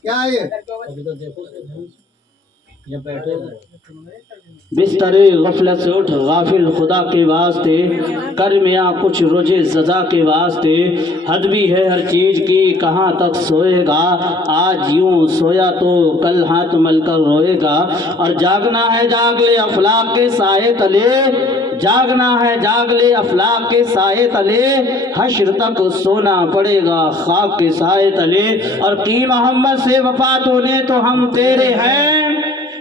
क्या है बिस्तरे गफलत से उठ गाफिल खुदा के वास्ते, कर मियाँ कुछ रोजे सजा के वास्ते। हद भी है हर चीज की, कहाँ तक सोएगा, आज यूं सोया तो कल हाथ मलकर रोएगा। और जागना है जाग ले अफलाक के साए तले, जागना है जाग ले अफलाक के साए तले, हश्र तक सोना पड़ेगा खाक के साए तले। और की मोहम्मद से वफा तूने तो हम तेरे हैं,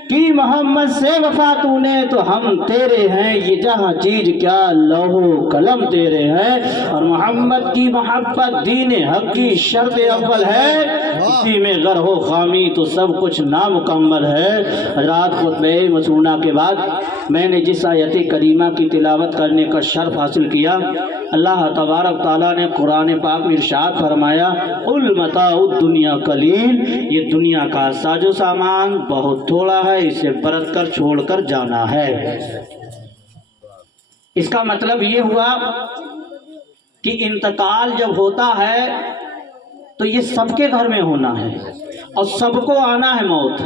कि मोहम्मद से वफा तूने तो हम तेरे हैं, ये जहाँ चीज क्या लौहो कलम तेरे हैं। और मोहम्मद की मोहब्बत दीन हक की शर्त अव्वल है, इसी में गर हो खामी तो सब कुछ नामुकम्मल है। रात खुतबे मसूना के बाद मैंने जिस आयत करीमा की तिलावत करने का शर्फ हासिल किया, अल्लाह तबारक ताला ने कुरान पाक में इरशाद फरमाया, उल मताउद दुनिया कलील, ये दुनिया का साजो सामान बहुत थोड़ा है, इसे बरत कर छोड़ कर जाना है। इसका मतलब ये हुआ कि इंतकाल जब होता है तो ये सबके घर में होना है और सबको आना है मौत।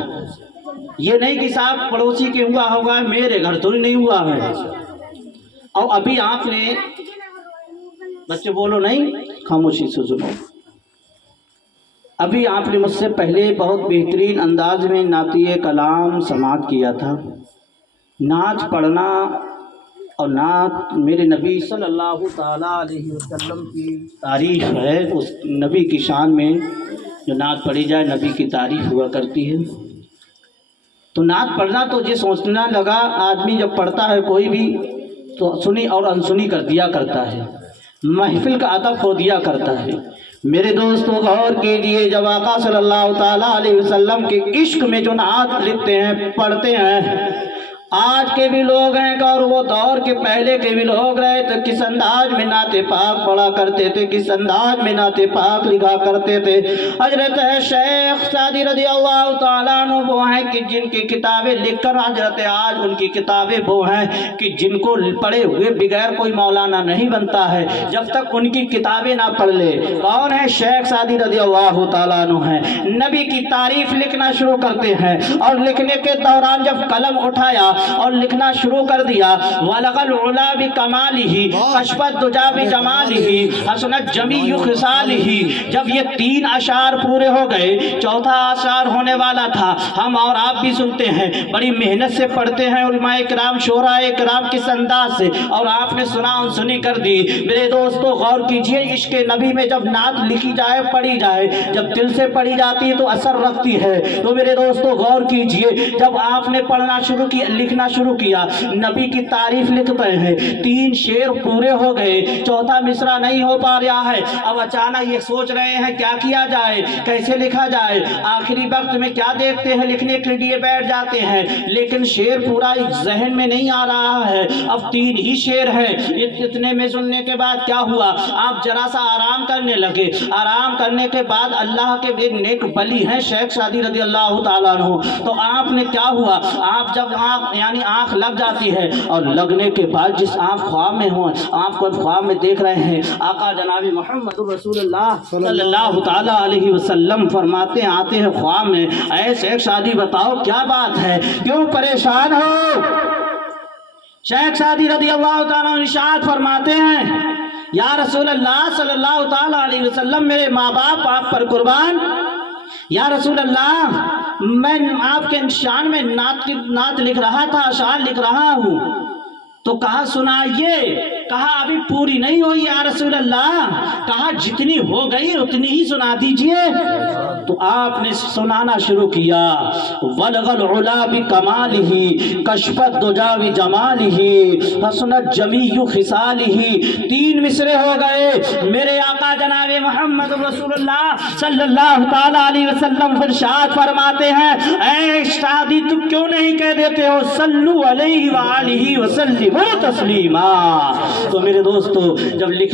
ये नहीं कि साहब पड़ोसी के हुआ होगा, मेरे घर तो नहीं हुआ है। और अभी आपने, बच्चे बोलो नहीं, खामोशी से सुनो। अभी आपने मुझसे पहले बहुत बेहतरीन अंदाज में नातिए कलाम समाअत किया था। नात पढ़ना और नात मेरे नबी सल्लल्लाहु ताला अलैहि वसल्लम की तारीफ़ है, उस नबी की शान में जो नात पढ़ी जाए नबी की तारीफ़ हुआ करती है। तो नात पढ़ना तो ये सोचना लगा, आदमी जब पढ़ता है कोई भी तो सुनी और अनसुनी कर दिया करता है, महफिल का अदब खो दिया करता है। मेरे दोस्तों गौर कीजिए, जब आका सल्लल्लाहु ताला अलैहि वसल्लम के इश्क में जो नात लिखते हैं, पढ़ते हैं, आज के भी लोग हैं और वो दौर के पहले के भी लोग रहे तो किस अंदाज में नाते पाक पढ़ा करते थे, किस अंदाज में नाते पाक लिखा करते थे। हजरत है शेख सादी रज़ियल्लाहु ताला अन्हु वो हैं कि जिनकी किताबें लिखकर हजरत आज उनकी किताबें वो हैं कि जिनको पढ़े हुए बगैर कोई मौलाना नहीं बनता है जब तक उनकी किताबें ना पढ़ ले। कौन है? शेख सादी रज़ियल्लाहु ताला अन्हु हैं। नबी की तारीफ लिखना शुरू करते हैं और लिखने के दौरान जब कलम उठाया और लिखना शुरू कर दिया, वलगल उला बि कमालिही कशफत दुजा बि जमालिही हसनत जमीउ खिसालिही। जब ये 3 अशार पूरे हो गए, चौथा अशार होने वाला था। हम और आप भी सुनते हैं, बड़ी मेहनत से पढ़ते हैं उलमाए किराम शोराए किराम किस अंदाज से, और आपने सुना सुनी कर दी। मेरे दोस्तों गौर कीजिए, इश्क नबी में जब नात लिखी जाए, पढ़ी जाए, जब दिल से पढ़ी जाती है तो असर रखती है। तो मेरे दोस्तों गौर कीजिए, जब आपने पढ़ना शुरू किया, लिखना शुरू किया, नबी की तारीफ लिखते हैं, 3 शेर पूरे हो गए, चौथा मिसरा नहीं हो पा रहा है। अब अचानक ये सोच रहे हैं क्या किया जाए, कैसे लिखा जाए। आखिरी वक्त में क्या देखते हैं, लिखने के लिए बैठ जाते हैं, लेकिन शेर पूरा जहन में नहीं आ रहा है। अब 3 ही शेर है। इतने में सुनने के बाद क्या हुआ, आप जरा सा आराम करने लगे। आराम करने के बाद अल्लाह के एक नेक वली हैं शेख सादी रज़ियल्लाहु ताला अन्हु, तो आपने क्या हुआ, आप जब आँख यानी आँख लग जाती है और लगने के बाद जिस आप ख्वाब में हो, आपको ख्वाब में देख रहे हैं, आका जनाबी मोहम्मद रसूलुल्लाह सल्लल्लाहु ताला अलैहि वसल्लम फरमाते आते हैं ख्वाब में, ऐ शेख सादी बताओ क्या बात है, क्यों परेशान हो। शेख सादी रज़ियल्लाहु ताला इरशाद फरमाते हैं, या रसूल अल्लाह सल्लल्लाहु ताला अलैहि वसल्लम, मेरे माँ बाप आप पर कुर्बान। या रसूल अल्लाह, मैं आपके शान में नात लिख रहा था, अशार लिख रहा हूँ। तो कहा सुनाइए, कहा अभी पूरी नहीं हुई या रसूल अल्लाह, कहा जितनी हो गई उतनी ही सुना दीजिए। तो आपने सुनाना शुरू किया, वलगल उला बि कमालिही कशफत दुजा बि जमालिही हसनत जमीउ खिसालिही। 3 मिसरे हो गए। मेरे आका जनाबे मोहम्मद रसूलुल्लाह सल्लल्लाहु ताला अलैहि वसल्लम इरशाद फरमाते हैं, ऐ शादी तुम क्यों नहीं कह देते हो सल्लु अलैहि व आलिहि वसल्लिम तस्लीमा। तो मेरे दोस्तों जब लिख